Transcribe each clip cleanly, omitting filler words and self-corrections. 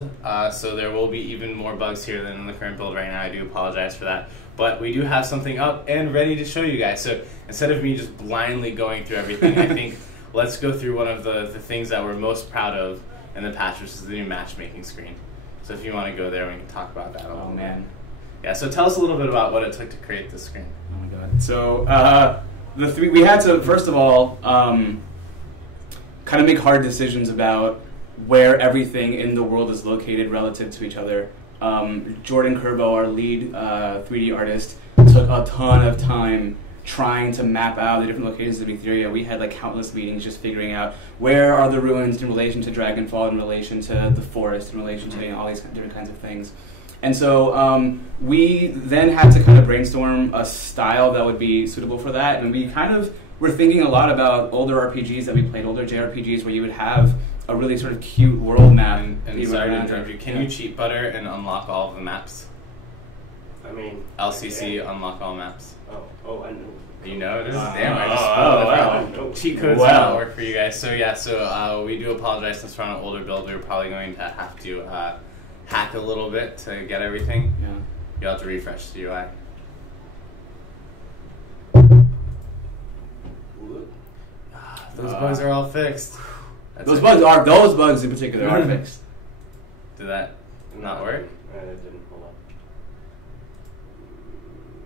so there will be even more bugs here than in the current build right now. I do apologize for that. But we do have something up and ready to show you guys. So instead of me just blindly going through everything, I think let's go through one of the things that we're most proud of in the patch, which is the new matchmaking screen. So if you want to go there, we can talk about that a little. Oh, man. Yeah, so tell us a little bit about what it took to create this screen. Oh, my God. So we had to, first of all, kind of make hard decisions about where everything in the world is located relative to each other. Jordan Curbo, our lead 3D artist, took a ton of time trying to map out the different locations of Etheria. We had like countless meetings just figuring out where are the ruins in relation to Dragonfall, in relation to the forest, in relation to all these different kinds of things. And so we then had to kind of brainstorm a style that would be suitable for that. And we kind of were thinking a lot about older RPGs that we played, older JRPGs, where you would have a really sort of cute world map. And sorry to interrupt you, can you cheat butter and unlock all of the maps? I mean... LCC, yeah. Unlock all maps. Oh, I know. You know it is? Damn, I just spoiled it. Wow. Cheat codes do not work for you guys. So yeah, so we do apologize since we're on an older build. We're probably going to have to hack a little bit to get everything. Yeah. You'll have to refresh the UI. Those bugs are all fixed. Those bugs in particular are fixed. Did that not work? It didn't. Hold on.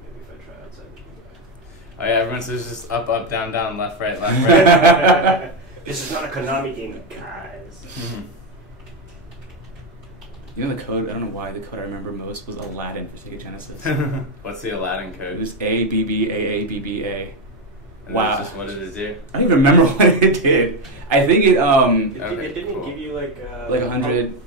Maybe if I try outside. Oh yeah, everyone says just up, up, down, down, left, right, left, right. This is not a Konami game, guys. You know the code? I don't know why the code I remember most was Aladdin for Sega Genesis. What's the Aladdin code? It was ABBAABBA. And wow. That's just what did it do? I don't even remember what it did. I think it It didn't give you like 100.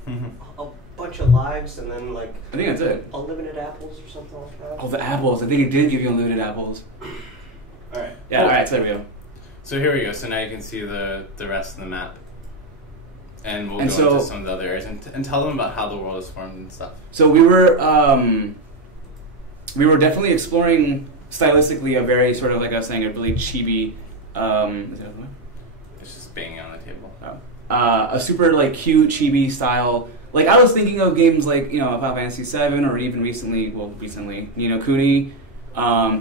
A bunch of lives and then like I think that's it. Unlimited apples or something like that. Oh, the apples. I think it did give you unlimited apples. Alright. Yeah, alright, so there we go. So here we go. So now you can see the rest of the map. And we'll go into some of the other areas and tell them about how the world is formed and stuff. So we were definitely exploring stylistically a very sort of, like I was saying, a really chibi, is that what? It's just banging on the table. Oh. A super like cute chibi style. Like I was thinking of games like, you know, Final Fantasy VII or even recently, Ni no Kuni,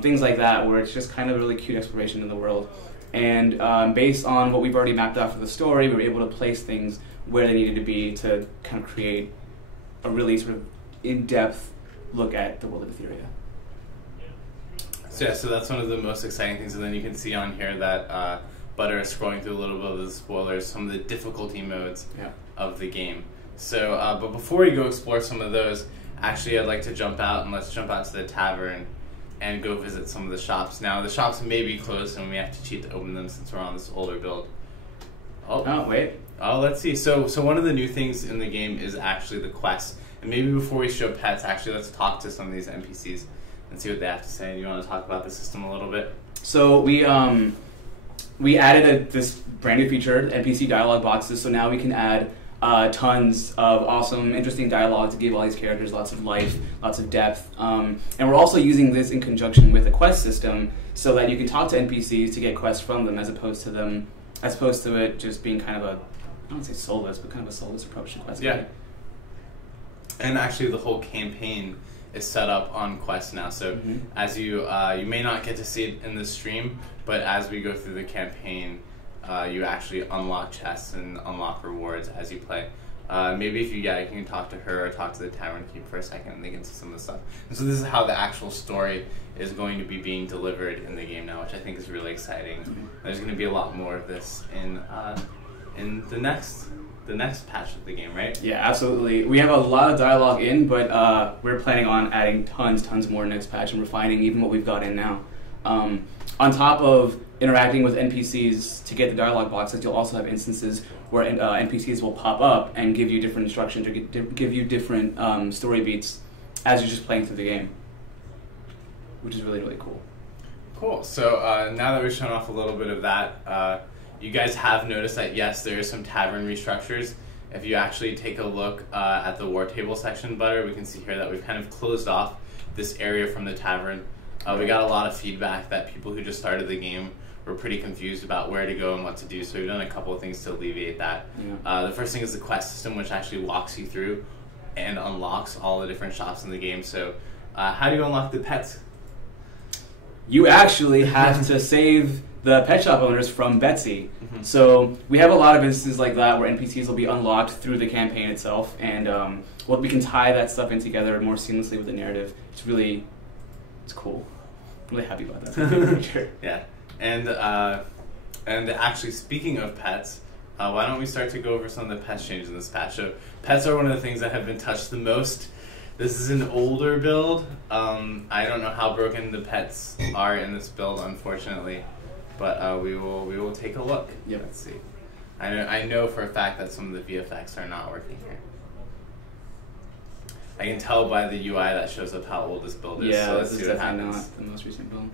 things like that, where it's just kind of a really cute exploration of the world. And based on what we've already mapped out for the story, we were able to place things where they needed to be to kind of create a really sort of in-depth look at the world of Etheria. So yeah, so that's one of the most exciting things, and then you can see on here that Butter is scrolling through a little bit of the spoilers, some of the difficulty modes of the game. So, but before we go explore some of those, actually I'd like to jump out, and let's jump out to the tavern and go visit some of the shops. Now, the shops may be closed, and we have to cheat to open them since we're on this older build. Oh, wait. Oh, let's see. So one of the new things in the game is actually the quests. And maybe before we show pets, actually let's talk to some of these NPCs and see what they have to say. Do you want to talk about the system a little bit? So we added this brand new feature, NPC dialogue boxes, so now we can add tons of awesome, interesting dialogue to give all these characters lots of life, lots of depth. And we're also using this in conjunction with a quest system so that you can talk to NPCs to get quests from them as opposed to it just being kind of a, I don't want to say soulless, but kind of a soulless approach to quest. Yeah. And actually the whole campaign is set up on Quest now, so as you may not get to see it in the stream, but as we go through the campaign, you actually unlock chests and unlock rewards as you play. Maybe if you can talk to her or talk to the tavern keep for a second, and they can see some of the stuff. And so this is how the actual story is going to be being delivered in the game now, which I think is really exciting. There's going to be a lot more of this in the next patch of the game, right? Yeah, absolutely. We have a lot of dialogue in, but we're planning on adding tons more next patch and refining even what we've got in now. On top of interacting with NPCs to get the dialogue boxes, you'll also have instances where NPCs will pop up and give you different instructions or give you different story beats as you're just playing through the game, which is really, really cool. Cool. So now that we've shown off a little bit of that, you guys have noticed that, yes, there are some tavern restructures. If you actually take a look at the war table section, Butter, we can see here that we've kind of closed off this area from the tavern. We got a lot of feedback that people who just started the game were pretty confused about where to go and what to do, so we've done a couple of things to alleviate that. The first thing is the quest system, which actually walks you through and unlocks all the different shops in the game. So how do you unlock the pets? You actually have to save the pet shop owners from Betsy. So we have a lot of instances like that where NPCs will be unlocked through the campaign itself, and we can tie that stuff in together more seamlessly with the narrative. It's cool. I'm really happy about that. Yeah, and actually, speaking of pets, why don't we start to go over some of the pet changes in this patch? So pets are one of the things that have been touched the most. This is an older build. I don't know how broken the pets are in this build, unfortunately, but we will take a look. Yep. Let's see. I know for a fact that some of the VFX are not working here. I can tell by the UI that shows up how old this build is. Yeah, so let's this see is what definitely happens. not the most recent build.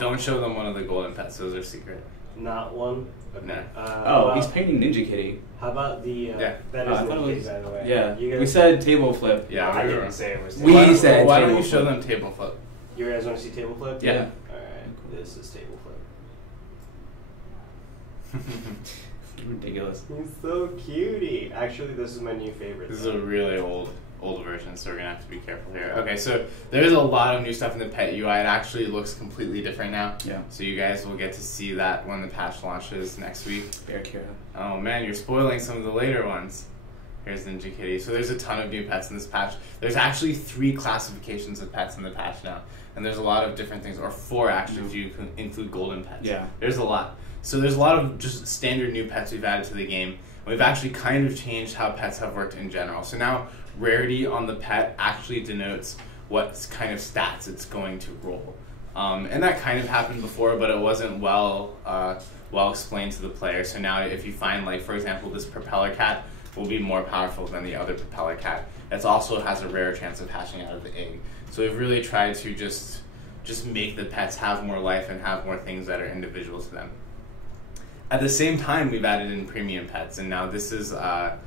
Don't show them one of the golden pets. Those are secret. Not one. Okay. No. He's painting Ninja Kitty. How about the? Yeah. That I is thought Ninja it Kitty, was- by the way. Yeah, You guys, we said table flip. Yeah, I we didn't say it was. We Why don't- said Why don't table you show flip. them table flip? You guys want to see table flip? Yeah. All right. This is table flip. Ridiculous. He's so cutie. Actually, this is my new favorite. This is a really old version, so we're gonna have to be careful here. Okay, so there's a lot of new stuff in the pet UI. It actually looks completely different now. Yeah. So you guys will get to see that when the patch launches next week. Bear Kira. Oh man, you're spoiling some of the later ones. Here's Ninja Kitty. So there's a ton of new pets in this patch. There's actually 3 classifications of pets in the patch now. And there's a lot of different things, or 4 actually if you include golden pets. Yeah. There's a lot. So there's a lot of just standard new pets we've added to the game. We've actually kind of changed how pets have worked in general. So now rarity on the pet actually denotes what kind of stats it's going to roll. And that kind of happened before, but it wasn't well explained to the player. So now if you find, like, for example, this propeller cat will be more powerful than the other propeller cat. It also has a rare chance of hatching out of the egg. So we've really tried to just make the pets have more life and have more things that are individual to them. At the same time, we've added in premium pets, and now this is a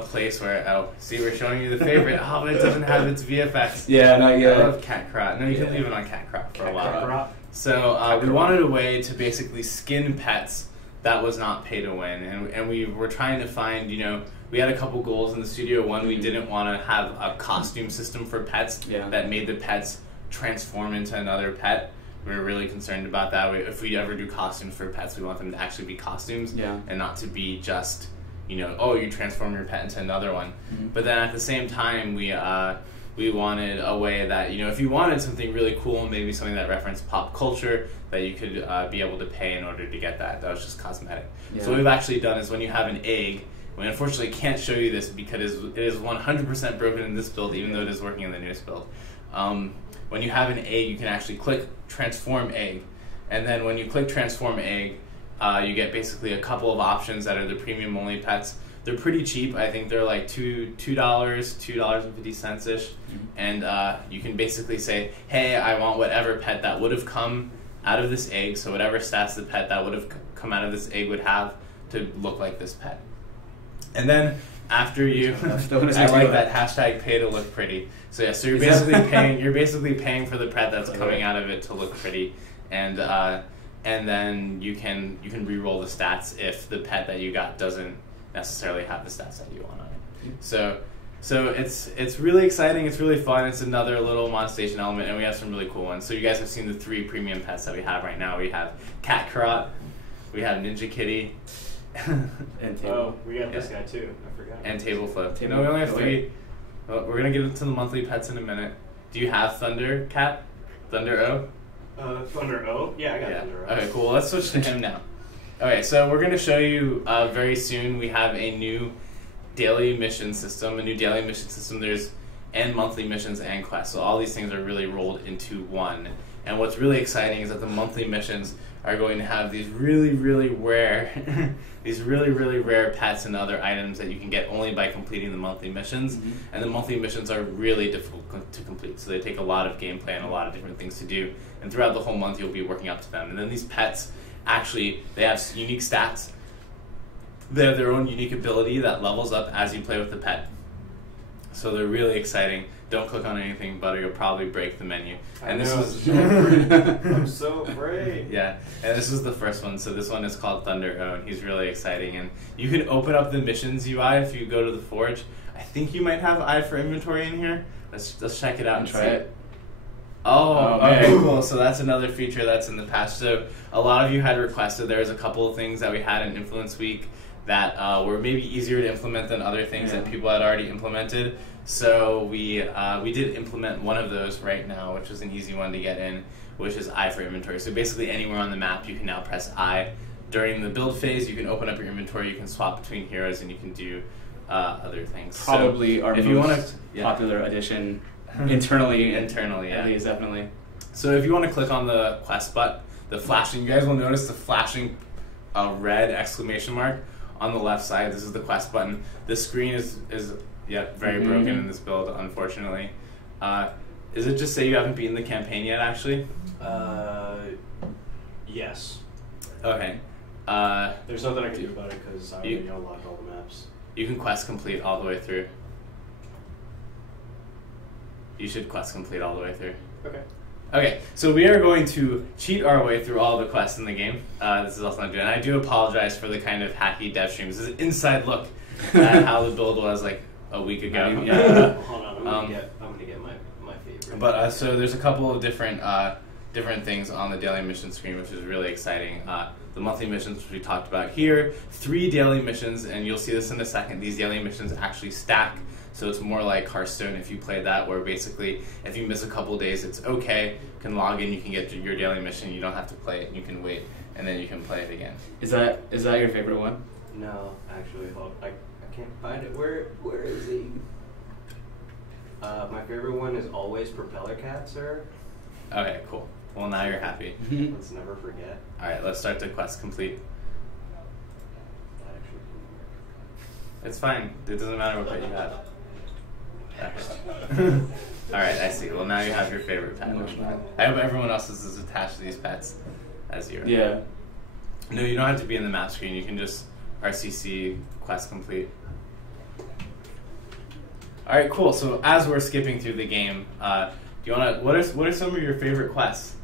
place where, see, we're showing you the favorite. Oh, but it doesn't have its VFX. Yeah, not yet. I love Cat Crot. No, you can leave it on Cat Crot for a while. Crop. So we wanted a way to basically skin pets that was not pay to win, and we were trying to find, we had a couple goals in the studio. One, we didn't want to have a costume system for pets that made the pets transform into another pet. We were really concerned about that. If we ever do costumes for pets, we want them to actually be costumes and not to be just, you transform your pet into another one. But then at the same time, we wanted a way that, if you wanted something really cool, maybe something that referenced pop culture, that you could be able to pay in order to get that. That was just cosmetic. Yeah. So what we've actually done is when you have an egg, we unfortunately can't show you this because it is 100% broken in this build, even though it is working in the newest build. When you have an egg, you can actually click Transform Egg, and then when you click Transform Egg, you get basically a couple of options that are the premium only pets. They're pretty cheap. I think they're like $2.50-ish, and you can basically say, hey, I want whatever pet that would have come out of this egg, so whatever stats the pet that would have come out of this egg would have to look like this pet. And then after you, I like that hashtag pay to look pretty. So yeah, so you're basically paying for the pet that's coming out of it to look pretty, and then you can re-roll the stats if the pet that you got doesn't necessarily have the stats that you want on it. So it's really exciting. It's really fun. It's another little Monstation element, and we have some really cool ones. So you guys have seen the 3 premium pets that we have right now. We have Cat Crot, we have Ninja Kitty, and Oh, we got this guy too. I forgot. and Table Flip. We only have 3. Well, we're gonna get into the monthly pets in a minute. Do you have Thunder Cat? Thunder O? Thunder O? Yeah, I got Thunder O. Okay, cool. Let's switch to him now. Okay, so we're going to show you very soon. We have a new daily mission system. There's and monthly missions and quests. So all these things are really rolled into one. And what's really exciting is that the monthly missions are going to have these really, really rare, pets and other items that you can get only by completing the monthly missions. And the monthly missions are really difficult to complete. So they take a lot of gameplay and a lot of different things to do. And throughout the whole month, you'll be working up to them. And then these pets, actually, they have unique stats. They have their own unique ability that levels up as you play with the pet. So they're really exciting. Don't click on anything, but you'll probably break the menu. And this was I'm so afraid. Yeah, and this was the first one. So this one is called Thunder O, and he's really exciting. And you can open up the missions UI if you go to the Forge. I think you might have eye for inventory in here. Let's check it out and try see. it. Oh, okay, cool. So that's another feature that's in the patch. So a lot of you had requested. There was a couple of things that we had in Influence Week that were maybe easier to implement than other things that people had already implemented. So we did implement one of those right now, which is an easy one to get in, which is I for inventory. So basically anywhere on the map you can now press I. During the build phase, you can open up your inventory, you can swap between heroes, and you can do other things. Probably so our if most you wanna, popular addition internally. Internally, yeah. It is, definitely. So if you want to click on the quest button, the flashing, you guys will notice the flashing red exclamation mark on the left side. This is the quest button. This screen is very broken in this build, unfortunately. Is it just say you haven't beaten the campaign yet, actually? Yes. Okay. There's nothing I can do about it because I already unlocked all the maps. You can quest complete all the way through. You should quest complete all the way through. Okay. Okay, so we are going to cheat our way through all the quests in the game. This is also not good. And I do apologize for the kind of hacky Devstream. This is an inside look at how the build was like a week ago. Hold on, I'm gonna get my favorite. But so there's a couple of different things on the daily mission screen, which is really exciting. The monthly missions, which we talked about here, 3 daily missions, and you'll see this in a second. These daily missions actually stack, so it's more like Hearthstone if you play that, where basically if you miss a couple of days, it's okay. You can log in, you can get your daily mission. You don't have to play it. You can wait, and then you can play it again. Is that your favorite one? No, actually, hold. I can't find it. Where is he? My favorite one is always Propeller Cat, sir. Okay, cool. Well, now you're happy. Let's never forget. All right, let's start the quest complete. That actually didn't work. It's fine. It doesn't matter what pet you have. All right, I see. Well, now you have your favorite pet. I hope everyone else is as attached to these pets as you are. Yeah. No, you don't have to be in the map screen. You can just RCC quest complete. All right, cool. So as we're skipping through the game, do you wanna? What are some of your favorite quests?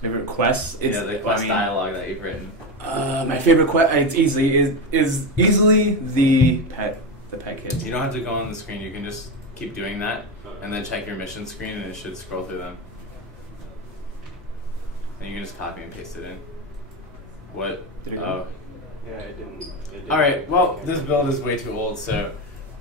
Favorite quests? It's, the quest dialogue that you've written. My favorite quest. It's easily is easily the pet kids. You don't have to go on the screen. You can just keep doing that, and then check your mission screen, and it should scroll through them. And you can just copy and paste it in. What? Oh. Yeah, it didn't. All right. Well, this build is way too old, so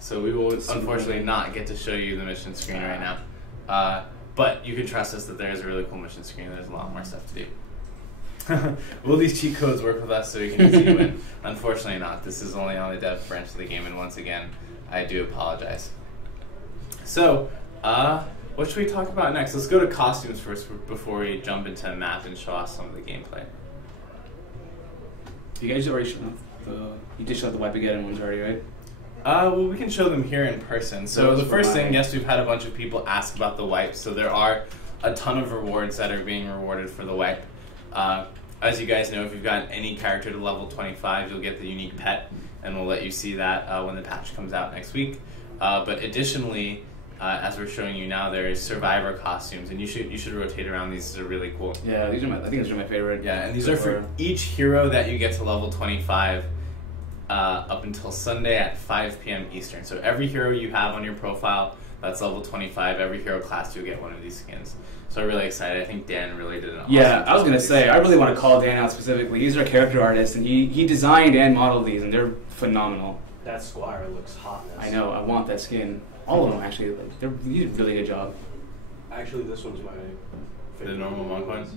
we will unfortunately not get to show you the mission screen right now. But you can trust us that there is a really cool mission screen. There's a lot more stuff to do. Will these cheat codes work with us so we can easily win? Unfortunately not. This is only on the dev branch of the game, and once again, I do apologize. So, what should we talk about next? Let's go to costumes first before we jump into a map and show off some of the gameplay. You guys already showed you did show the wipe again ones already, right? Well, we can show them here in person. So the first thing, yes, we've had a bunch of people ask about the wipe. So there are a ton of rewards that are being rewarded for the wipe. As you guys know, if you've got any character to level 25, you'll get the unique pet, and we'll let you see that when the patch comes out next week. But additionally, as we're showing you now, there is survivor costumes, and you should rotate around. These are really cool. Yeah, I think these are my favorite. Yeah, and these are for each hero that you get to level 25 up until Sunday at 5 p.m. Eastern. So every hero you have on your profile that's level 25, every hero class, you'll get one of these skins. So I'm really excited. I think Dan really did an awesome job. I was going to say, I really want to call Dan out specifically. He's our character artist, and he designed and modeled these, and they're phenomenal. That Squire looks hot. I know, I want that skin. All of them, actually. You did a really good job. Actually, this one's my favorite. The normal monk ones?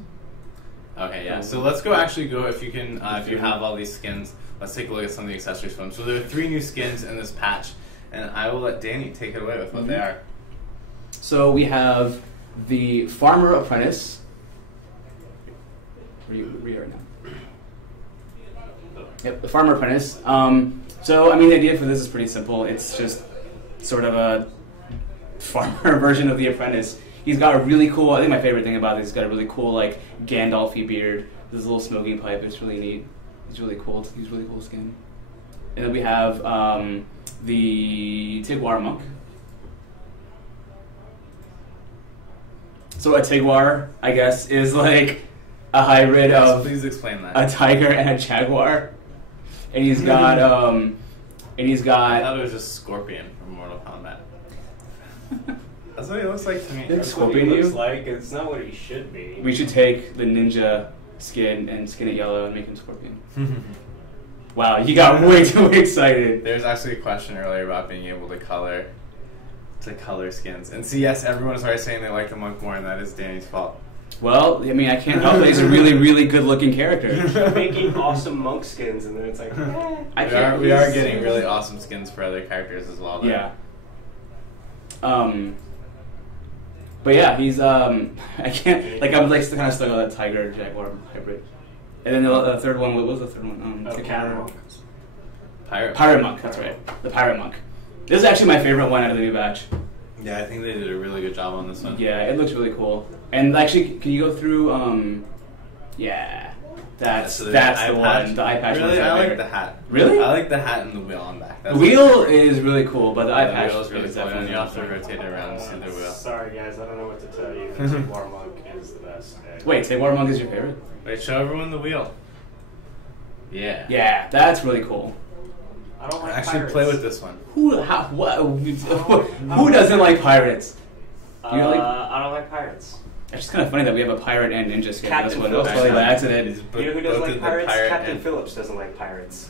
Okay, yeah. So let's go if you can, if you have all these skins, let's take a look at some of the accessories for them. So there are 3 new skins in this patch, and I will let Danny take it away with what they are. So we have the Farmer Apprentice. Where you are now? Yep, the Farmer Apprentice. So, I mean, the idea for this is pretty simple. It's just sort of a farmer version of the Apprentice. He's got a really cool, I think my favorite thing about this, he's got a really cool, like, Gandalf-y beard. This little smoking pipe. It's really neat. He's really cool. He's really cool skin. And then we have the Tigwar Monk. So a Tigwar, I guess, is like a hybrid of Please explain that. a tiger and a jaguar, and he's got I thought it was just Scorpion from Mortal Kombat. That's what he looks like to me. That's That's what he Scorpion looks you? like. It's not what he should be. We should take the ninja skin and skin it yellow and make him Scorpion. Wow, you got way too excited. There's actually a question earlier about being able to color skins. And see, yes, everyone is already saying they like the monk more, and that is Danny's fault. Well, I mean, I can't help it. He's a really, really good-looking character. Making awesome monk skins, and then it's like, We are getting really awesome skins for other characters as well, though. Yeah. But yeah, he's I can't I'm like kind of stuck on that tiger jaguar hybrid. And then the third one, what was the third one? Cat monk. Pirate monk. That's right, the pirate monk. This is actually my favorite one out of the new batch. Yeah, I think they did a really good job on this one. Yeah, it looks really cool. And actually, can you go through? Yeah, that's So the eye one. patch. The eye patch. Really, one's I my like favorite. the hat. Really? I like the hat and the wheel on back. The wheel is really cool, but the eye patch wheel is really cool, and definitely you have to rotate it around to see the wheel. Sorry, guys, I don't know what to tell you. The Tigwar monk is the best. Wait, Tigwar monk is your favorite? Wait, show everyone the wheel. Yeah. Yeah, that's really cool. I don't like Actually, pirates. play with this one. Who doesn't like pirates? Do you like? I don't like pirates. It's just kind of funny that we have a pirate and ninja skin. Captain That's what that was Phillips. probably by accident. You know who doesn't Both like the pirates? pirate Captain and- Phillips doesn't like pirates.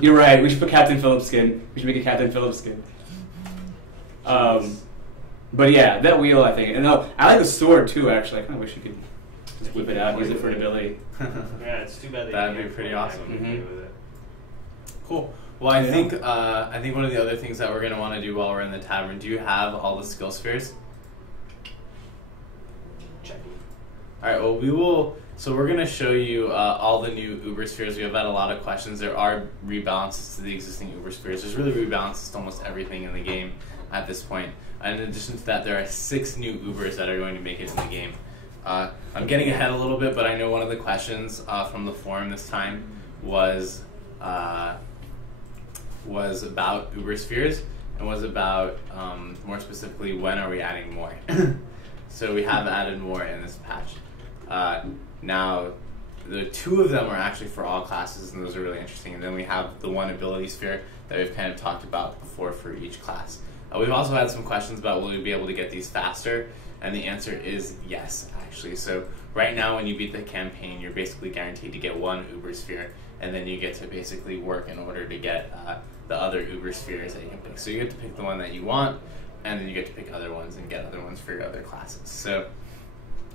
You're right. We should put Captain Phillips skin. We should make a Captain Phillips skin. But yeah, that wheel I think, and no, I like the sword too. Actually, I kind of wish you could just whip it out and use it for an ability. Yeah, it's too bad that That'd you be can't pretty play awesome. actively with it. Cool. Well, I Yeah. think one of the other things that we're gonna want to do while we're in the tavern. Do you have all the skill spheres? Checking. All right. Well, we will. So we're gonna show you all the new Uber spheres. We have had a lot of questions. There are rebalances to the existing Uber spheres. There's really rebalances to almost everything in the game at this point. And in addition to that, there are 6 new Ubers that are going to make it in the game. I'm getting ahead a little bit, but I know one of the questions from the forum this time was about Uber spheres and was about more specifically when are we adding more. So we have added more in this patch. Now, the 2 of them are actually for all classes, and those are really interesting. And then we have the 1 ability sphere that we've kind of talked about before for each class. We've also had some questions about will we be able to get these faster, and the answer is yes, actually. So right now when you beat the campaign, you're basically guaranteed to get 1 Uber sphere, and then you get to basically work in order to get the other Uber spheres that you can pick. So you get to pick the one that you want, and then you get to pick other ones and get other ones for your other classes. So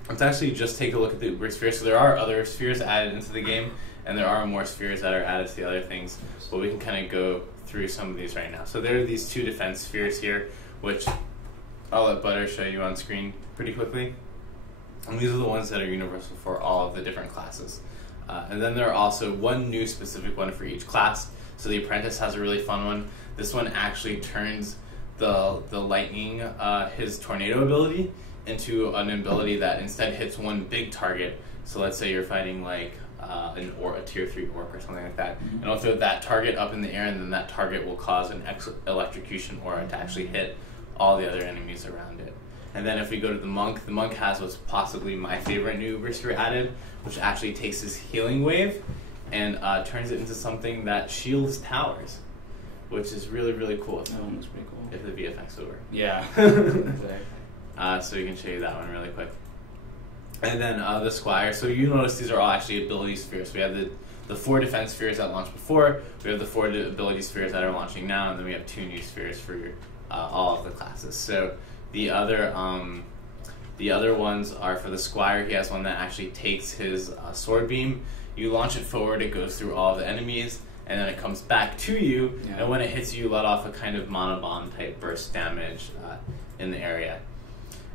let's actually just take a look at the Uber sphere. So there are other spheres added into the game, and there are more spheres that are added to the other things, but we can kind of go through some of these right now. So there are these 2 defense spheres here, which I'll let Butter show you on screen pretty quickly. And these are the ones that are universal for all of the different classes. And then there are also 1 new specific one for each class. So the Apprentice has a really fun one. This one actually turns the lightning, his tornado ability, into an ability that instead hits 1 big target. So let's say you're fighting like a tier 3 orc or something like that. And I'll throw that target up in the air, and then that target will cause an electrocution aura to actually hit all the other enemies around it. And then if we go to the monk has what's possibly my favorite new Uber sphere added, which actually takes his healing wave and turns it into something that shields towers, which is really, really cool. That one looks pretty cool. If the VFX over. Yeah. So we can show you that one really quick. And then the Squire. So you notice these are all actually ability spheres. We have the 4 defense spheres that launched before. We have the 4 ability spheres that are launching now, and then we have 2 new spheres for all of the classes. So the other ones are for the Squire. He has one that actually takes his sword beam. You launch it forward, it goes through all of the enemies, and then it comes back to you. Yeah. And when it hits you, let off a kind of monobomb type burst damage in the area.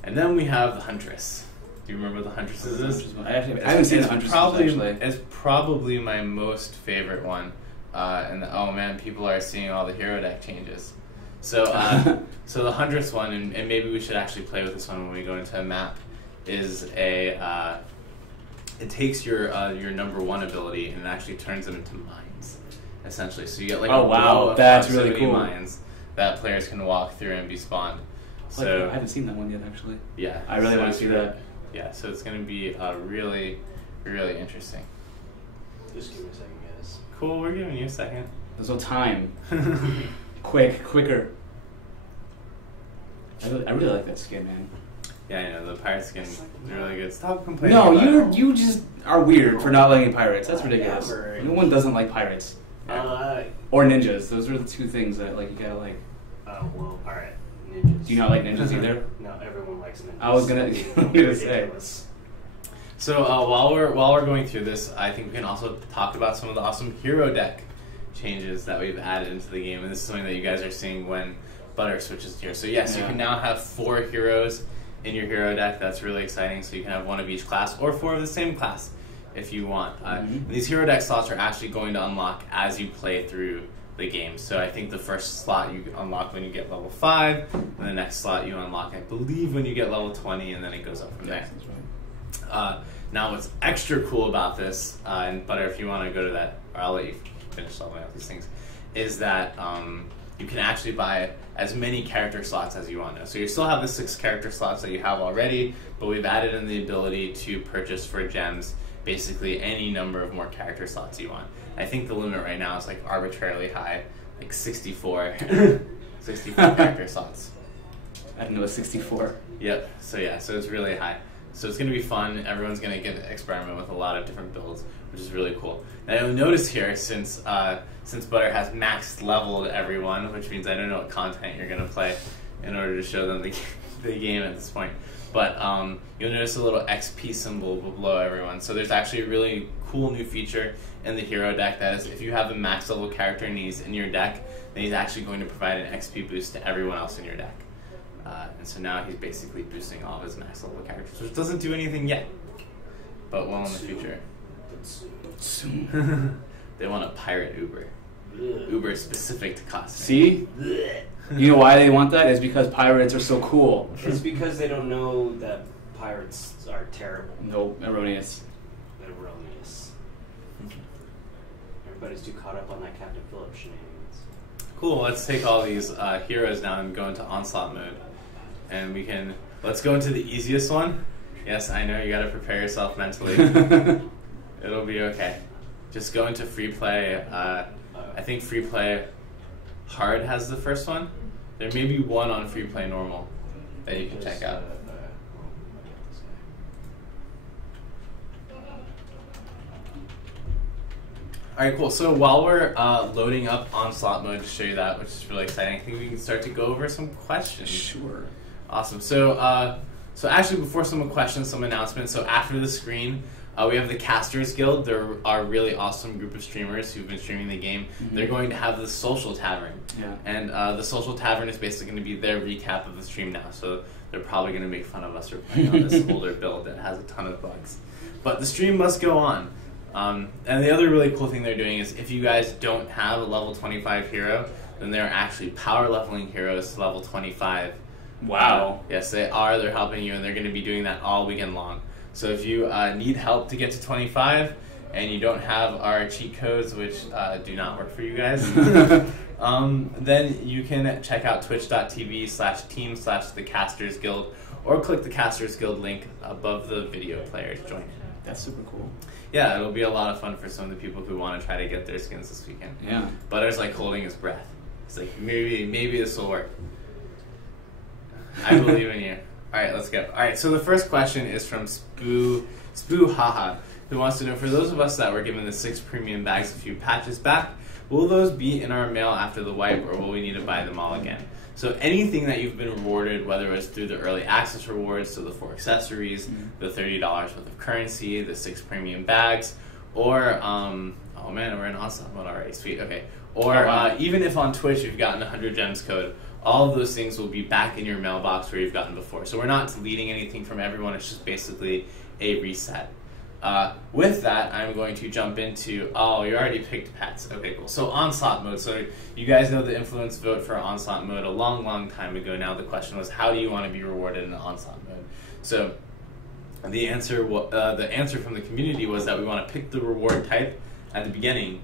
And then we have the Huntress. Do you remember the Huntress's? I haven't seen the Huntress actually. It's probably my most favorite one. Oh man, people are seeing all the hero deck changes. So so the Huntress one, and maybe we should actually play with this one when we go into a map, is it takes your number 1 ability and it actually turns them into mines, essentially. So you get like that's really cool. mines that players can walk through and be spawned. So I haven't seen that one yet, actually. yeah, I really so want to it's see really- that. Yeah, so it's going to be really, really interesting. Just give me a second, guys. Cool, we're giving you a second. There's no time. Quicker. I really like that skin, man. Yeah, I know, the pirate skin is really good. Stop complaining. No, about it. you just are weird for not liking pirates. That's ridiculous. Never. No one doesn't like pirates. Or ninjas. Those are the two things that like you gotta like. Oh, well, alright. Ninjas. Do you not like ninjas either? No, everyone likes ninjas. I was gonna say. Ridiculous. So while we're going through this, I think we can also talk about some of the awesome hero deck changes that we've added into the game, and this is something that you guys are seeing when Butter switches here. So yes, you Yeah. can now have 4 heroes in your hero deck. That's really exciting. So you can have 1 of each class or 4 of the same class if you want. These hero deck slots are actually going to unlock as you play through the game. So I think the first slot you unlock when you get level 5, and the next slot you unlock, I believe, when you get level 20, and then it goes up from there. That's right. Now, what's extra cool about this, and Butter, if you want to go to that, or I'll let you finish solving out these things, is that you can actually buy as many character slots as you want now. So you still have the 6 character slots that you have already, but we've added in the ability to purchase for gems basically any number of more character slots you want. I think the limit right now is like arbitrarily high, like 64, 64 character slots. I didn't know it was 64. Yep. So yeah, so it's really high. So it's going to be fun. Everyone's going to get to experiment with a lot of different builds, which is really cool. Now you'll notice here, since Butter has max leveled everyone, which means I don't know what content you're going to play in order to show them the game at this point. But you'll notice a little XP symbol below everyone. So there's actually a really cool new feature in the hero deck that is, if you have a max level character and he's in your deck, then he's actually going to provide an XP boost to everyone else in your deck. And so now he's basically boosting all of his max level characters, which doesn't do anything yet, but will in the future. Soon. They want a pirate Uber. Uber is specific to costume. See? You know why they want that? Is because pirates are so cool. It's because they don't know that pirates are terrible. Nope, erroneous. Erroneous. Everybody's too caught up on that Captain Phillips shenanigans. Cool, let's take all these heroes now and go into onslaught mode. And let's go into the easiest one. Yes, I know, you gotta prepare yourself mentally. It'll be okay. Just go into free play. I think free play hard has the first one. There may be one on free play normal that you can check out. Alright, cool. So while we're loading up onslaught mode to show you that, which is really exciting, I think we can start to go over some questions. Sure. Awesome. So actually, before some questions, some announcements. So after the screen, we have the Casters Guild. They're our really awesome group of streamers who've been streaming the game. Mm-hmm. They're going to have the Social Tavern. Yeah. And the Social Tavern is basically going to be their recap of the stream now. So they're probably going to make fun of us for playing on this older build that has a ton of bugs. But the stream must go on. And the other really cool thing they're doing is if you guys don't have a level 25 hero, then they're actually power leveling heroes to level 25. Wow. Yes, they are. They're helping you, and they're going to be doing that all weekend long. So if you need help to get to 25 and you don't have our cheat codes, which do not work for you guys, then you can check out twitch.tv/team/thecasters guild or click the Casters Guild link above the video player to join in. That's super cool. Yeah, it'll be a lot of fun for some of the people who want to try to get their skins this weekend. Yeah. Butter's like holding his breath. He's like, maybe this will work. I believe in you. All right, let's go. All right, so the first question is from Spoo Haha, who wants to know, for those of us that were given the 6 premium bags a few patches back, will those be in our mail after the wipe, or will we need to buy them all again? So anything that you've been rewarded, whether it's through the early access rewards, so the 4 accessories, the $30 worth of currency, the 6 premium bags, or, oh man, we're in onslaught mode already, sweet, okay. Or even if on Twitch you've gotten a 100 gems code, all of those things will be back in your mailbox where you've gotten before. So we're not deleting anything from everyone, it's just basically a reset. With that, I'm going to jump into, you already picked pets. Okay, cool. So onslaught mode. So you guys know the influence vote for onslaught mode a long, long time ago. Now the question was, how do you want to be rewarded in onslaught mode? So the answer from the community was that we want to pick the reward type at the beginning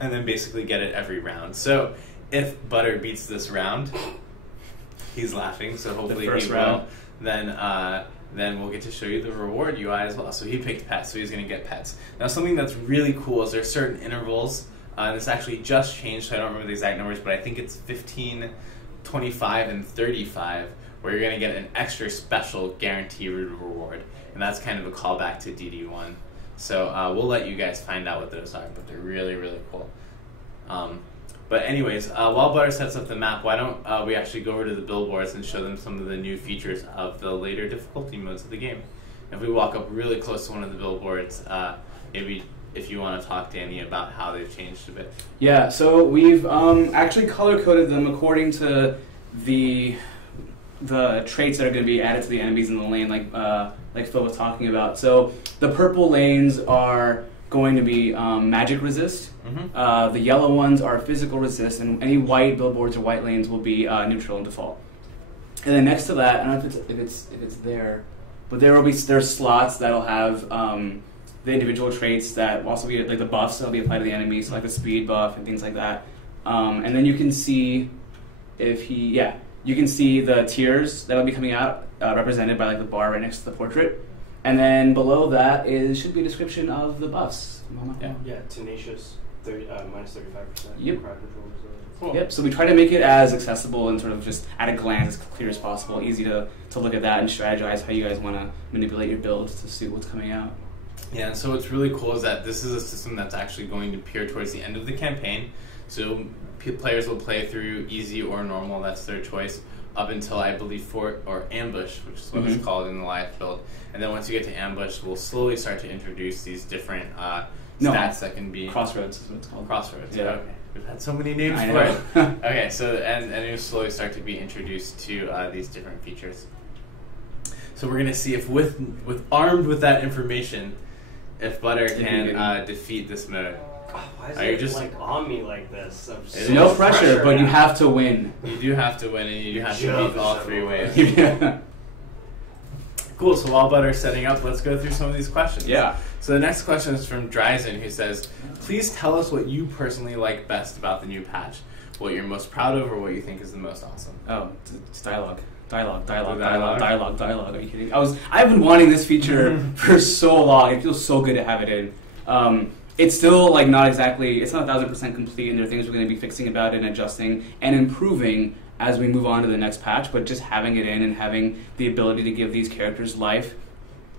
and then basically get it every round. So if Butter beats this round, He's laughing, so hopefully first he round. will. Then we'll get to show you the reward UI as well. So he picked pets, so he's going to get pets. Now something that's really cool is there's certain intervals. This actually just changed, so I don't remember the exact numbers, but I think it's 15, 25, and 35, where you're going to get an extra special guaranteed reward. And that's kind of a callback to DD1. So we'll let you guys find out what those are, but they're really, really cool. But anyways, while Butter sets up the map, why don't we actually go over to the billboards and show them some of the new features of the later difficulty modes of the game. If we walk up really close to one of the billboards, maybe if you want to talk, Danny, about how they've changed a bit. Yeah, so we've actually color-coded them according to the traits that are going to be added to the enemies in the lane, like Phil was talking about. So the purple lanes are going to be magic resist. The yellow ones are physical resist, and any white billboards or white lanes will be neutral and default. And then next to that, I don't know if it's there, but there's slots that'll have the individual traits that will also be like the buffs that'll be applied to the enemies, so like the speed buff and things like that. And then you can see you can see the tiers that'll be coming out represented by like the bar right next to the portrait. And then below that should be a description of the buffs. Yeah, tenacious, minus 35%. Yep. Crowd control resilience. Cool. Yep, so we try to make it as accessible and sort of just at a glance as clear as possible, easy to look at that and strategize how you guys want to manipulate your builds to suit what's coming out. Yeah, and so what's really cool is that this is a system that's actually going to appear towards the end of the campaign. So players will play through easy or normal, that's their choice, up until I believe fort or ambush, which is what it's called in the live build. And then once you get to ambush, we'll slowly start to introduce these different stats that can be... Crossroads is what it's called. Crossroads, yeah. Okay. We've had so many names I for know. it. Okay, so and you'll slowly start to be introduced to these different features. So we're going to see if armed with that information, if Butter can defeat this mode. Oh, why is Are it you just like on me like this? No pressure, but you have to win. You do have to win, and you have to Jump beat all is 3 so waves. Yeah. Cool, so while Butter's setting up, let's go through some of these questions. Yeah. So the next question is from Dryzen, who says, please tell us what you personally like best about the new patch, what you're most proud of, or what you think is the most awesome. Oh, it's dialogue. Dialogue. Dialogue? Are you kidding? I've been wanting this feature for so long. It feels so good to have it in. It's still like it's not 1,000% complete, and there are things we're going to be fixing about it and adjusting and improving as we move on to the next patch. But just having it in and having the ability to give these characters life,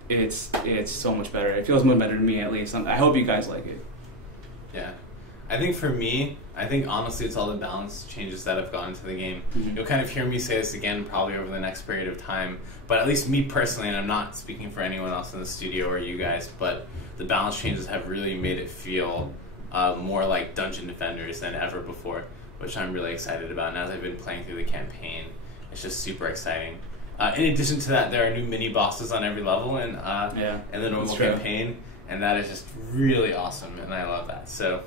it's so much better. It feels much better to me, at least. I hope you guys like it. Yeah. I think for me, honestly it's all the balance changes that have gone into the game. You'll kind of hear me say this again probably over the next period of time, but at least me personally, and I'm not speaking for anyone else in the studio or you guys, but the balance changes have really made it feel more like Dungeon Defenders than ever before, which I'm really excited about. And as I've been playing through the campaign, it's just super exciting. In addition to that, there are new mini bosses on every level in the normal campaign, and that is just really awesome, and I love that. So,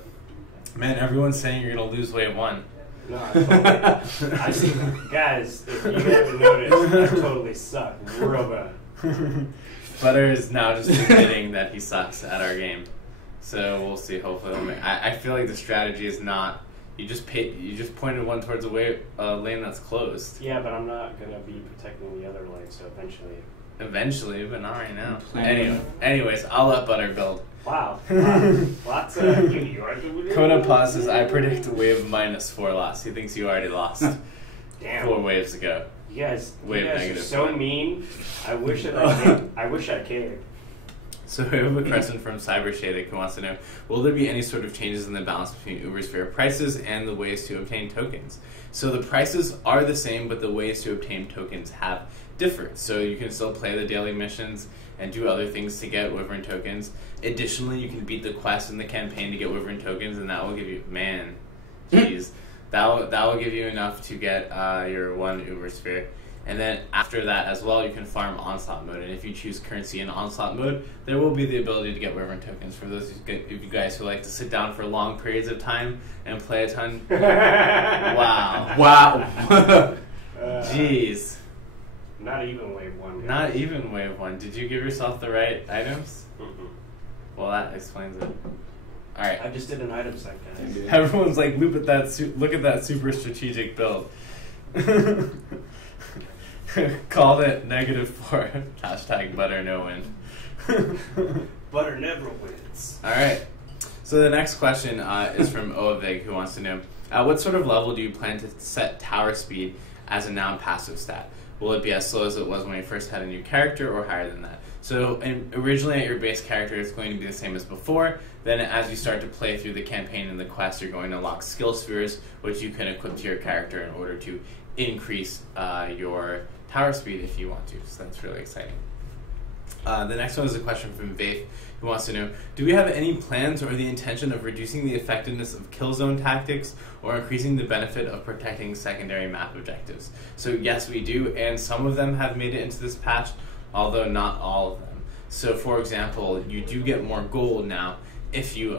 man, everyone's saying you're gonna lose wave 1. No, I see that. Guys, if you haven't noticed, I totally suck real bad. Butter is now just admitting that he sucks at our game. So we'll see. Hopefully, I feel like the strategy is not. You just pointed one towards a lane that's closed. Yeah, but I'm not gonna be protecting the other lane. So eventually. Eventually, but not right now. Anyways, I'll let Butter build. Wow. Lots of you already. Kona pauses. I predict wave -4 loss. He thinks you already lost. Damn. 4 waves ago. You guys -1. are so mean. I wish I cared. So we have a question from Cybershaded who wants to know, will there be any sort of changes in the balance between Ubersphere prices and the ways to obtain tokens? So the prices are the same, but the ways to obtain tokens have differed. So you can still play the daily missions and do other things to get Wyvern tokens. Additionally, you can beat the quest in the campaign to get Wyvern tokens, and that will give you, that will give you enough to get your 1 Ubersphere. And then after that as well, you can farm Onslaught mode. And if you choose currency in Onslaught mode, there will be the ability to get Wyvern tokens for those of you guys who like to sit down for long periods of time and play a ton. Wow. Jeez. Not even wave 1. Guys. Not even wave 1. Did you give yourself the right items? Well, that explains it. All right. I just did an item set, guys. Everyone's like, look at that super strategic build. Called it -4. Hashtag butter no win. Butter never wins. All right. So the next question is from Oavig, who wants to know, at what sort of level do you plan to set tower speed as a non-passive stat? Will it be as slow as it was when you first had a new character, or higher than that? So originally at your base character, it's going to be the same as before. Then as you start to play through the campaign and the quest, you're going to unlock skill spheres, which you can equip to your character in order to increase your tower speed if you want to. So that's really exciting. The next one is a question from Vaith, who wants to know, do we have any plans or the intention of reducing the effectiveness of kill zone tactics or increasing the benefit of protecting secondary map objectives? So yes, we do, and some of them have made it into this patch, although not all of them. So for example, you do get more gold now if you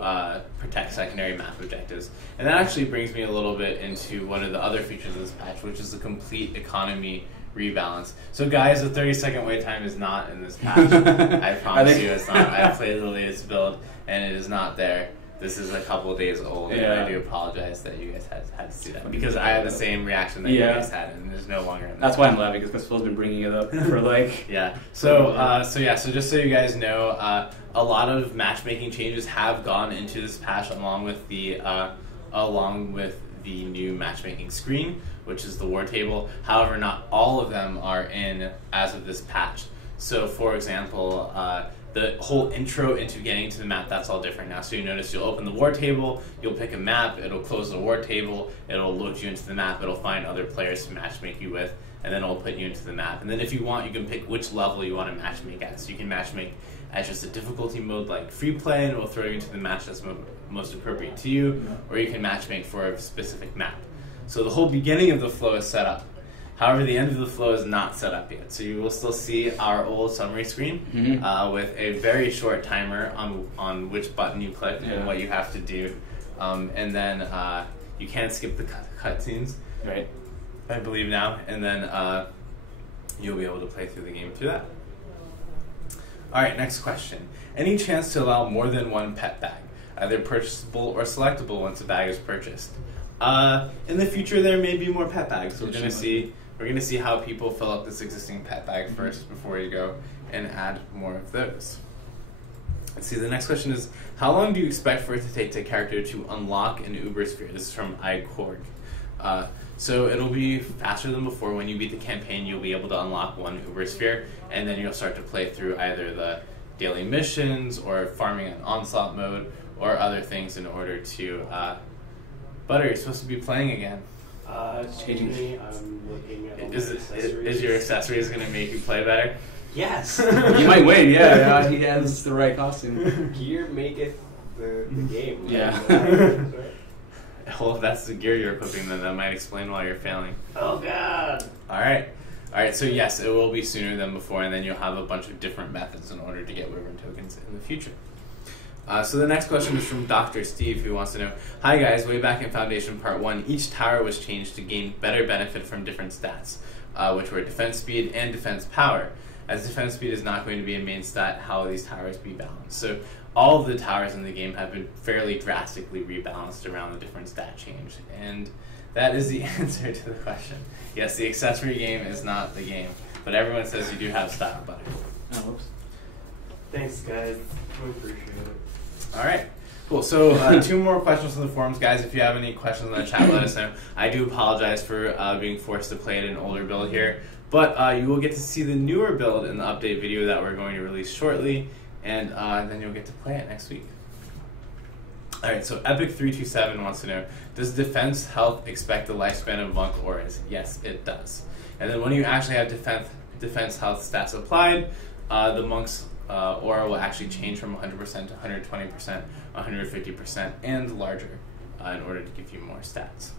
protect secondary map objectives. And that actually brings me a little bit into one of the other features of this patch, which is the complete economy rebalance. So guys, the 30-second wait time is not in this patch. I promise you it's not. I played the latest build and it is not there. This is a couple of days old, and I do apologize that you guys had to see that, because I had the same reaction that you guys had, and there's no longer. That's why I'm laughing, because Phil's been bringing it up for like. Yeah. So just so you guys know, a lot of matchmaking changes have gone into this patch, along with the new matchmaking screen, which is the war table. However, not all of them are in as of this patch. So, for example, the whole intro into getting to the map, that's all different now. So you notice you'll open the war table, you'll pick a map, it'll close the war table, it'll load you into the map, it'll find other players to matchmake you with, and then it'll put you into the map. And then if you want, you can pick which level you want to matchmake at. So you can matchmake at just a difficulty mode like free play, and it will throw you into the match that's most appropriate to you, or you can matchmake for a specific map. So the whole beginning of the flow is set up. However, the end of the flow is not set up yet. So you will still see our old summary screen with a very short timer on which button you click and what you have to do. And then you can skip the cutscenes, right? I believe now. And then you'll be able to play through the game through that. All right, next question. Any chance to allow more than one pet bag, either purchasable or selectable once a bag is purchased? In the future, there may be more pet bags. We're going to see how people fill up this existing pet bag first before you go and add more of those. Let's see, the next question is, how long do you expect for it to take the character to unlock an Uber Sphere? This is from iKorg. So it'll be faster than before. When you beat the campaign, you'll be able to unlock one Uber Sphere, and then you'll start to play through either the daily missions or farming in Onslaught mode or other things in order to... Butter, you're supposed to be playing again. Changing. I'm looking at all is your accessories going to make you play better? Yes. You might win, yeah. He has the right costume. Gear maketh the game. Yeah. Well, if that's the gear you're equipping, then that might explain why you're failing. Oh, God. All right, so yes, it will be sooner than before, and then you'll have a bunch of different methods in order to get Wyvern tokens in the future. So the next question is from Dr. Steve, who wants to know, hi guys, way back in Foundation Part 1, each tower was changed to gain better benefit from different stats, which were defense speed and defense power. As defense speed is not going to be a main stat, how will these towers be balanced? So all of the towers in the game have been fairly drastically rebalanced around the different stat change, and that is the answer to the question. Yes, the accessory game is not the game, but everyone says you do have style butter. Oh, whoops. Thanks, guys. We appreciate it. All right, cool. So 2 more questions from the forums, guys. If you have any questions in the chat, let us know. I do apologize for being forced to play an older build here, but you will get to see the newer build in the update video that we're going to release shortly, and then you'll get to play it next week. All right, so Epic327 wants to know, does defense health expect the lifespan of monk auras? Yes, it does. And then when you actually have defense health stats applied, the monk's aura will actually change from 100% to 120%, 150%, and larger in order to give you more stats.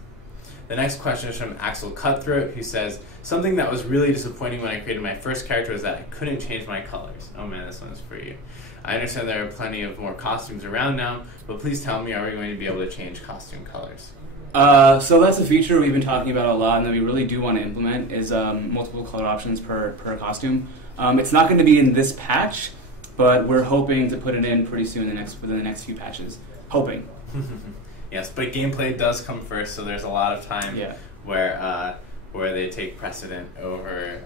The next question is from Axel Cutthroat, who says, something that was really disappointing when I created my first character was that I couldn't change my colors. Oh man, this one's for you. I understand there are plenty of more costumes around now, but please tell me, are we going to be able to change costume colors? So that's a feature we've been talking about a lot and that we really do want to implement is multiple color options per costume. It's not going to be in this patch, but we're hoping to put it in pretty soon within the next few patches. Hoping. Yes, but gameplay does come first, so there's a lot of time where where they take precedent over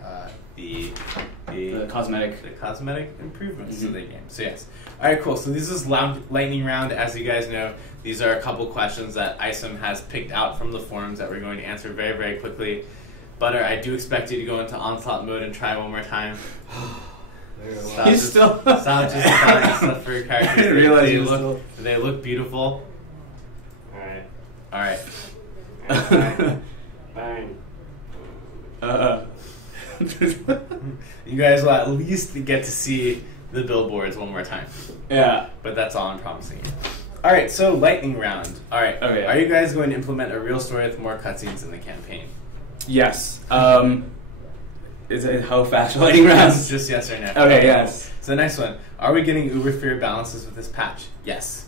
the cosmetic improvements to the game. So yes. All right, cool. So this is lightning round. As you guys know, these are a couple questions that Isom has picked out from the forums that we're going to answer very, very quickly. Butter, I do expect you to go into onslaught mode and try one more time. Stop just buying stuff for your characters. I didn't realize they look beautiful. All right. Fine. You guys will at least get to see the billboards one more time. Yeah. But that's all I'm promising you. All right, so lightning round. All right. Okay. Are you guys going to implement a real story with more cutscenes in the campaign? Yes. Is it how fast lightning rounds? Just yes or no. Okay, yes. So the next one. Are we getting uber fair balances with this patch? Yes.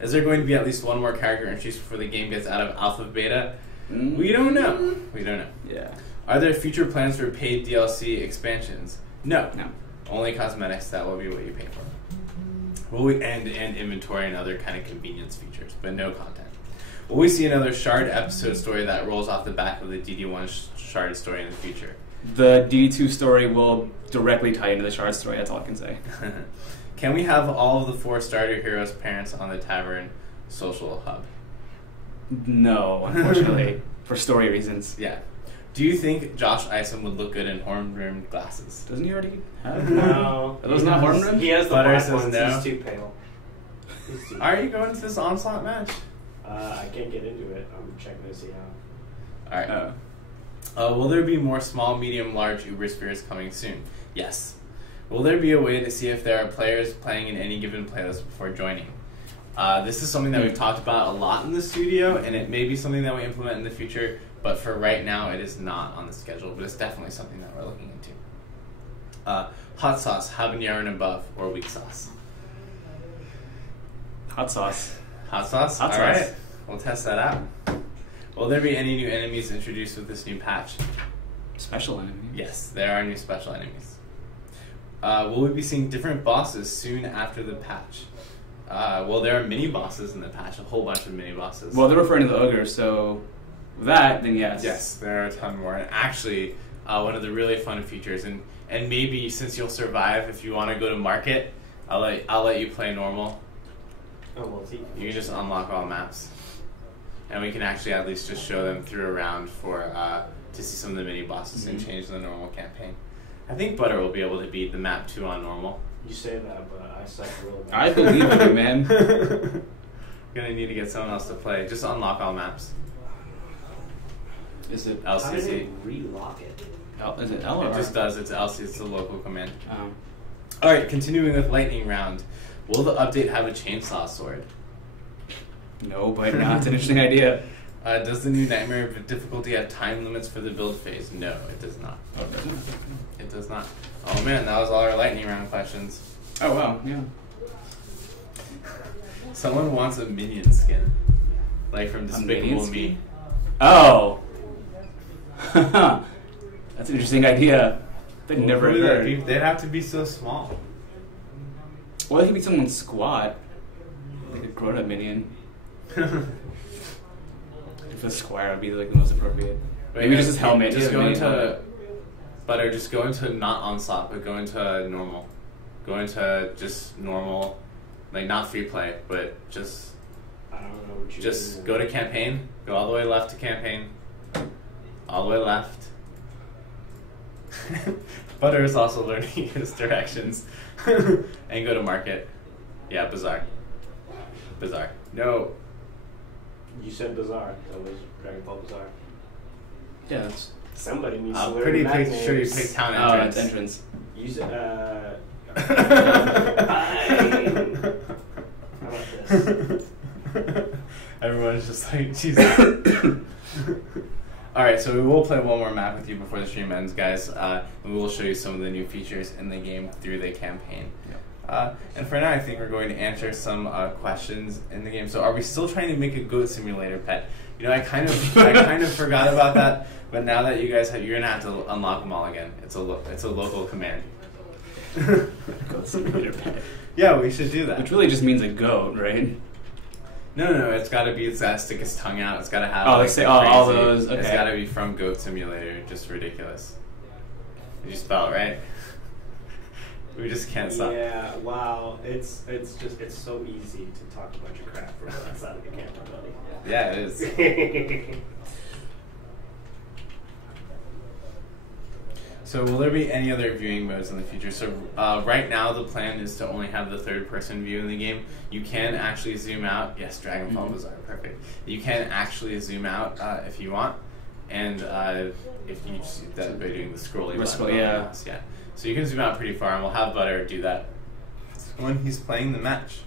Is there going to be at least one more character introduced before the game gets out of alpha beta? We don't know. Yeah. Are there future plans for paid DLC expansions? No. No. Only cosmetics. That will be what you pay for. Will we and inventory and other kind of convenience features, but no content. Will we see another Shard episode story that rolls off the back of the DD1 Shard story in the future? The DD2 story will directly tie into the Shard story, that's all I can say. Can we have all of the 4 starter heroes' parents on the Tavern social hub? No, unfortunately, for story reasons. Yeah. Do you think Josh Isom would look good in horn-rimmed glasses? Doesn't he already have? No. Are those not horn rimmed? He has the Butter black says ones. no. He's too pale. Are you going to this onslaught match? I can't get into it. I'm checking to see how. All right. Will there be more small, medium, large Uber Spheres coming soon? Yes. Will there be a way to see if there are players playing in any given playlist before joining? This is something that we've talked about a lot in the studio, and it may be something that we implement in the future, but for right now it is not on the schedule, but it's definitely something that we're looking into. Hot sauce, habanero and above, or weak sauce? Hot sauce. Hot sauce? Hot All sauce. right. We'll test that out. Will there be any new enemies introduced with this new patch? Special enemy. Yes, there are new special enemies. Will we be seeing different bosses soon after the patch? Well, there are mini bosses in the patch, a whole bunch of mini bosses. Well, they're referring to the ogre, so that, then yes. Yes, there are a ton more. And actually, one of the really fun features, and maybe since you'll survive, if you want to go to market, I'll let you play normal. Oh, well, You can just unlock all maps, and we can actually at least just show them through a round for to see some of the mini bosses and change the normal campaign. I think Butter will be able to beat the map 2 on normal. You say that, but I suck real bad. I believe in you, man. Gonna need to get someone else to play. Just unlock all maps. Is it How did LCC. it relock it? Is it L or It just does. It's LCC. It's the local command. Oh. All right. Continuing with lightning round. Will the update have a chainsaw sword? No, but no, it's an interesting idea. Does the new Nightmare of difficulty have time limits for the build phase? No, it does not. Oh, it doesn't? It does not. Oh man, that was all our lightning round questions. Oh, wow, yeah. Someone wants a minion skin, like from Despicable minion Me. skin? Oh. That's an interesting idea. They'd never Who would that heard. be? They'd have to be so small. Well, it could be someone squat. Like a grown-up minion. If a squire would be like the most appropriate. Maybe just his helmet. Just his go minion into, helmet. Butter. Just go into not onslaught, but go into normal. Go into just normal, like not free play, but just I don't know what you just mean. go to campaign. Go all the way left to campaign. All the way left. Butter is also learning his directions. And go to market. Yeah, bizarre. Bizarre. No. You said Bizarre. That was Dragon Ball Bizarre. Yeah, that's... Somebody needs to I'm learn pretty map sure you names. picked town Oh, entrance. that's entrance. You said, How about this? Everyone's just like, Jesus. Alright, so we will play one more map with you before the stream ends, guys. And we will show you some of the new features in the game through the campaign. And for now, I think we're going to answer some questions in the game. So are we still trying to make a goat simulator pet? You know, I kind of forgot about that, but now that you guys have, you're gonna have to unlock them all again. It's a local command. Goat simulator pet. Yeah, we should do that. Which really just means a goat, right? No. It's got to stick its tongue out. It's got to have. Oh, like, they say the all crazy- those. Okay. It's got to be from Goat Simulator. Just ridiculous. Did you spell it right? We just can't stop. Yeah, wow. It's so easy to talk a bunch of crap from outside of the camera, buddy. Yeah, it is. So will there be any other viewing modes in the future? So right now the plan is to only have the third person view in the game. You can actually zoom out. Yes, Dragonfall Bazaar, perfect. You can actually zoom out if you want. And if you see that by doing the scrolling button on the mouse, yeah. So you can zoom out pretty far, and we'll have Butter do that when he's playing the match.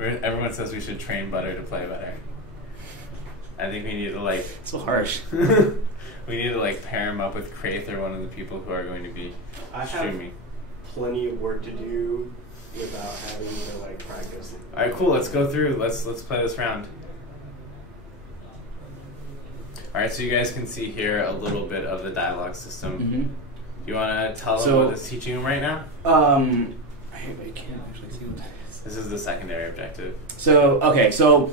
Everyone says we should train Butter to play better. I think we need to like... So harsh. We need to like pair him up with Kraith or one of the people who are going to be streaming. I have plenty of work to do without having to like practice. All right, cool. Let's go through. Let's play this round. All right, so you guys can see here a little bit of the dialogue system. You want to tell them what it's teaching them right now? I can't actually see what that is. This is the secondary objective. So, okay, so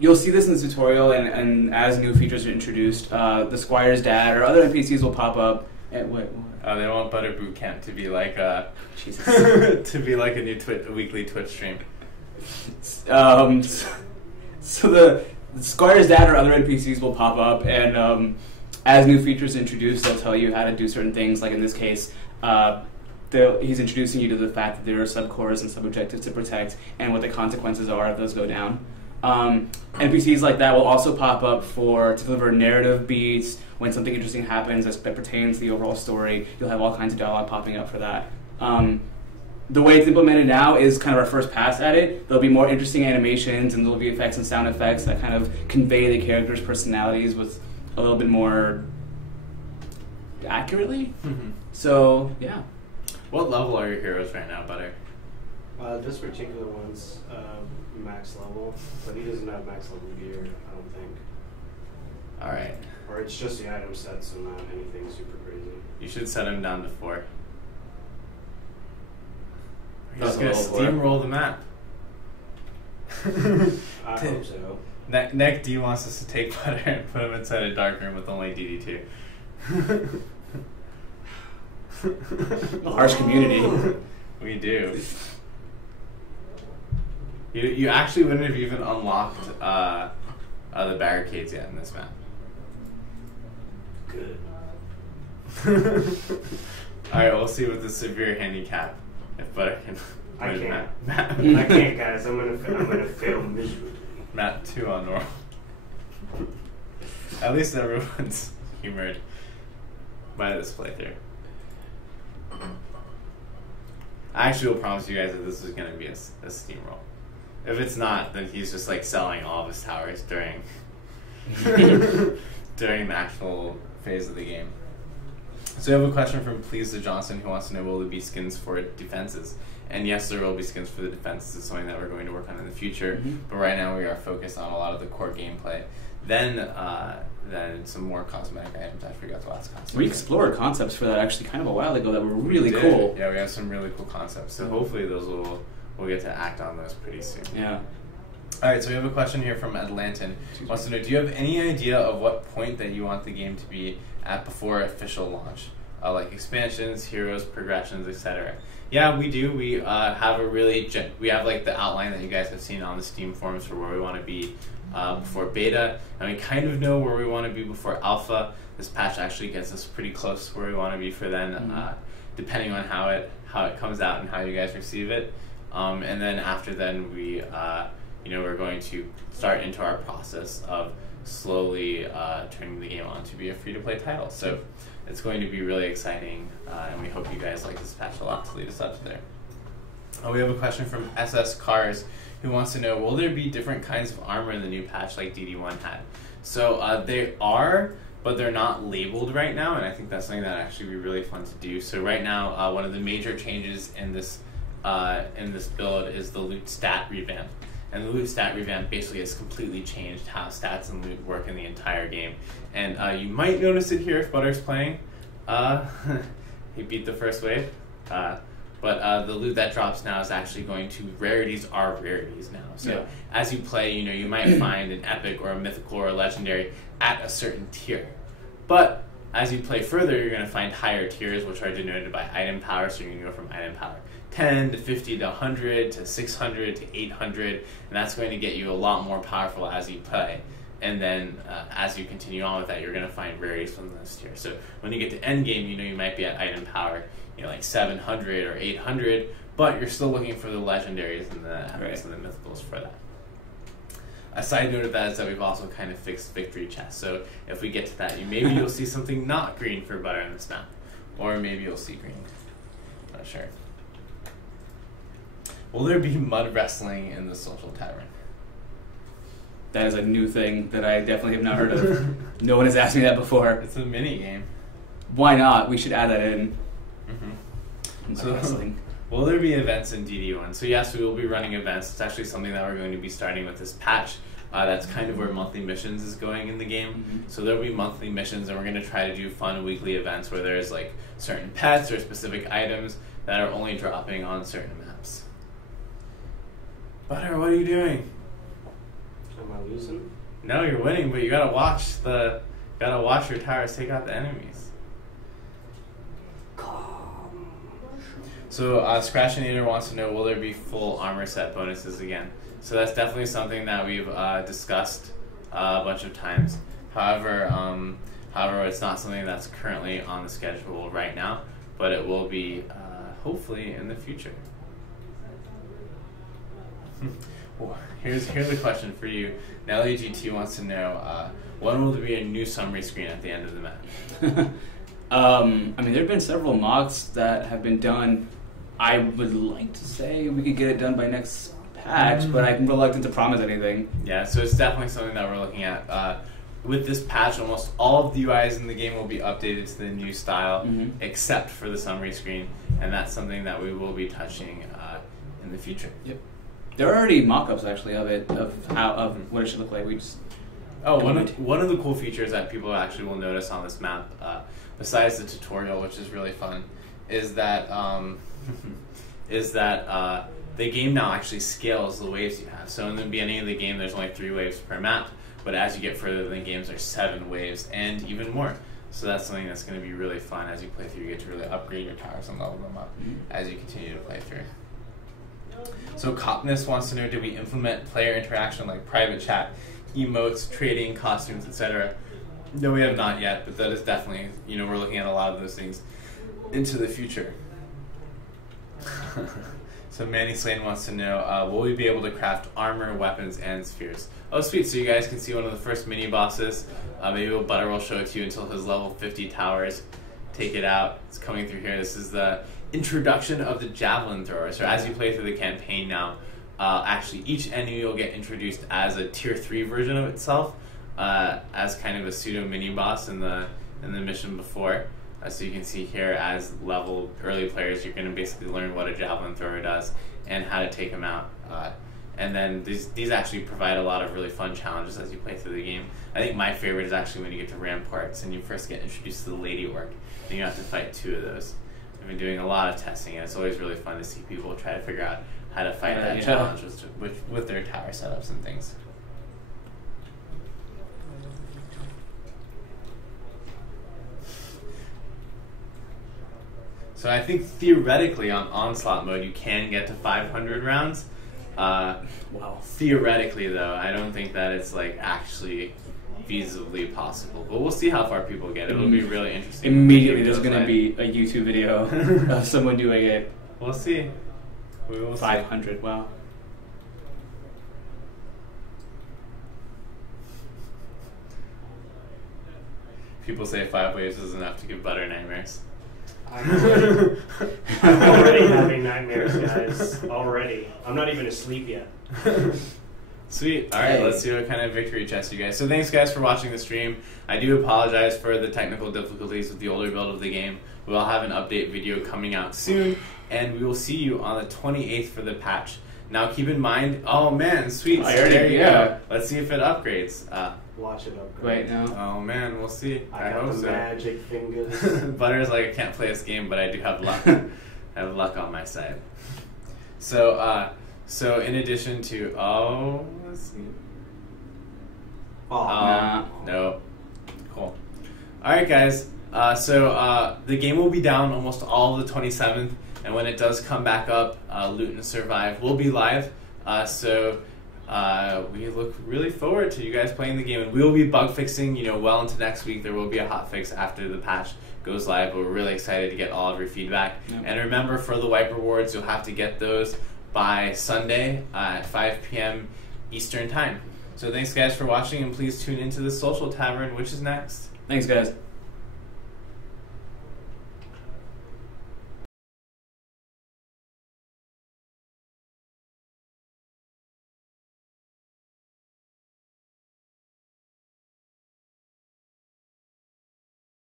you'll see this in the tutorial, and as new features are introduced, the Squire's dad or other NPCs will pop up. And what? They want Butter Boot Camp to be like Jesus. to be like a new weekly Twitch stream. So the Squire's dad or other NPCs will pop up, and as new features are introduced, they'll tell you how to do certain things. Like in this case, he's introducing you to the fact that there are subcores and sub-objectives to protect, and what the consequences are if those go down. NPCs like that will also pop up to deliver narrative beats when something interesting happens that pertains to the overall story. You'll have all kinds of dialogue popping up for that. The way it's implemented now is kind of our first pass at it. There'll be more interesting animations, and there'll be effects and sound effects that kind of convey the characters' personalities with a little bit more accurately. So, yeah. What level are your heroes right now, Butter? This particular one's max level, but he doesn't have max level gear, I don't think. Alright. Or it's just the item set, so not anything super crazy. You should set him down to 4. He's That's going to steamroll the map. I hope so. Neck D wants us to take Butter and put him inside a dark room with only DD2. A harsh community. We do. You actually wouldn't have even unlocked the barricades yet in this map. Good. Alright, we'll see with the severe handicap if Butter can I win can't. map. I can't, guys. I'm gonna fail miserably. Map 2 on normal. At least everyone's humored by this playthrough. I actually will promise you guys that this is going to be a steamroll. If it's not, then he's just like selling all of his towers during during the actual phase of the game. So we have a question from Please the Johnson who wants to know, will there be skins for defenses? And yes, there will be skins for the defenses. It's something that we're going to work on in the future. But right now we are focused on a lot of the core gameplay. Then some more cosmetic items. I forgot the last concept. We explored concepts for that actually kind of a while ago that were really We did. cool. Yeah, we have some really cool concepts. So hopefully we'll get to act on those pretty soon. Yeah. All right, so we have a question here from Atlantan. Wants to know, do you have any idea of what point that you want the game to be at before official launch? Like expansions, heroes, progressions, etc. Yeah, we do. We have we have like the outline that you guys have seen on the Steam forums for where we want to be before beta, and we kind of know where we want to be before alpha. This patch actually gets us pretty close to where we want to be for then, depending on how it comes out and how you guys receive it. And then after then, we're going to start into our process of slowly turning the game on to be a free-to-play title. So it's going to be really exciting, and we hope you guys like this patch a lot to lead us up to there. We have a question from SS Cars who wants to know, will there be different kinds of armor in the new patch like DD1 had? So they are, but they're not labeled right now, and I think that's something that actually would be really fun to do. So right now, one of the major changes in this build is the loot stat revamp. And the loot stat revamp basically has completely changed how stats and loot work in the entire game. And you might notice it here if Butter's playing. He beat the first wave. But the loot that drops now is actually going to rarities are rarities now. So as you play, you might find an epic or a mythical or a legendary at a certain tier. But as you play further, you're going to find higher tiers, which are denoted by item power. So you're going to go from item power 10 to 50 to 100 to 600 to 800, and that's going to get you a lot more powerful as you play. And then as you continue on with that, you're going to find rarities from those tiers. So when you get to end game, you might be at item power, like 700 or 800, but you're still looking for the legendaries and the epics and the mythicals for that. A side note of that is that we've also kind of fixed victory chests. So if we get to that, maybe you'll see something not green for butter in this map, or maybe you'll see green. Not sure. Will there be mud wrestling in the social tavern? That is a new thing that I definitely have not heard of. No one has asked me that before. It's a mini game. Why not? We should add that in. So, will there be events in DD1? So yes, we will be running events. It's actually something that we're going to be starting with this patch. That's kind of where monthly missions is going in the game. So there'll be monthly missions, and we're going to try to do fun weekly events where there's like certain pets or specific items that are only dropping on certain maps. Butter, what are you doing? Am I losing? No, you're winning, but you gotta watch your towers take out the enemies. So Scratchinator wants to know, will there be full armor set bonuses again? So that's definitely something that we've discussed a bunch of times. However, it's not something that's currently on the schedule right now, but it will be hopefully in the future. Well, here's a question for you. Nelly GT wants to know, when will there be a new summary screen at the end of the map? I mean, there have been several mocks that have been done. I would like to say we could get it done by next patch, but I'm reluctant to promise anything. Yeah, so it's definitely something that we're looking at. With this patch, almost all of the UIs in the game will be updated to the new style, except for the summary screen, and that's something that we will be touching in the future. Yep. There are already mock-ups actually of it, of what it should look like. We just one of the cool features that people actually will notice on this map, besides the tutorial, which is really fun, is that the game now actually scales the waves you have. So in the beginning of the game, there's only 3 waves per map, but as you get further in the games, there's 7 waves and even more. So that's something that's going to be really fun as you play through. You get to really upgrade your towers and level them up as you continue to play through. So Copness wants to know, do we implement player interaction like private chat, emotes, trading, costumes, etc.? No, we have not yet, but that is definitely, we're looking at a lot of those things into the future. So Manny Slane wants to know, will we be able to craft armor, weapons, and spheres? Oh, sweet. So you guys can see one of the first mini bosses. Maybe Butter will show it to you until his level 50 towers. Take it out. It's coming through here. This is the introduction of the javelin thrower. So as you play through the campaign now, actually each enemy will get introduced as a tier 3 version of itself, as kind of a pseudo mini boss in the mission before. So you can see here, as level early players, you're going to basically learn what a javelin thrower does and how to take them out. And then these actually provide a lot of really fun challenges as you play through the game. I think my favorite is actually when you get to Ramparts and you first get introduced to the Lady Orc, and you have to fight 2 of those. I've been doing a lot of testing, and it's always really fun to see people try to figure out how to fight that challenge with their tower setups and things. So I think theoretically on Onslaught mode you can get to 500 rounds. Wow. Theoretically though, I don't think that it's like actually feasibly possible. But we'll see how far people get. It'll be really interesting. Immediately there's going to be a YouTube video of someone doing it. We'll see. We will 500, see. Wow. People say 5 waves is enough to give Butter nightmares. I'm already having nightmares, guys. Already. I'm not even asleep yet. Sweet. All right, let's see what kind of victory chest you guys. So thanks, guys, for watching the stream. I do apologize for the technical difficulties with the older build of the game. We will have an update video coming out soon, and we will see you on the 28th for the patch. Now, keep in mind, oh man, sweet. There you go. Let's see if it upgrades. Watch it upgrade. Wait, no. Oh man, we'll see. I got hope the so. magic fingers. Butter's like, I can't play this game, but I do have luck. I have luck on my side. So, so in addition to let's see. No. Cool. All right, guys. So the game will be down almost all of the 27th, and when it does come back up, Loot and Survive will be live. So we look really forward to you guys playing the game, and we will be bug fixing. Well into next week. There will be a hot fix after the patch goes live. But we're really excited to get all of your feedback. Yep. And remember, for the wipe rewards, you'll have to get those by Sunday at 5 p.m. Eastern Time. So thanks, guys, for watching, and please tune into the Social Tavern, which is next. Thanks, guys.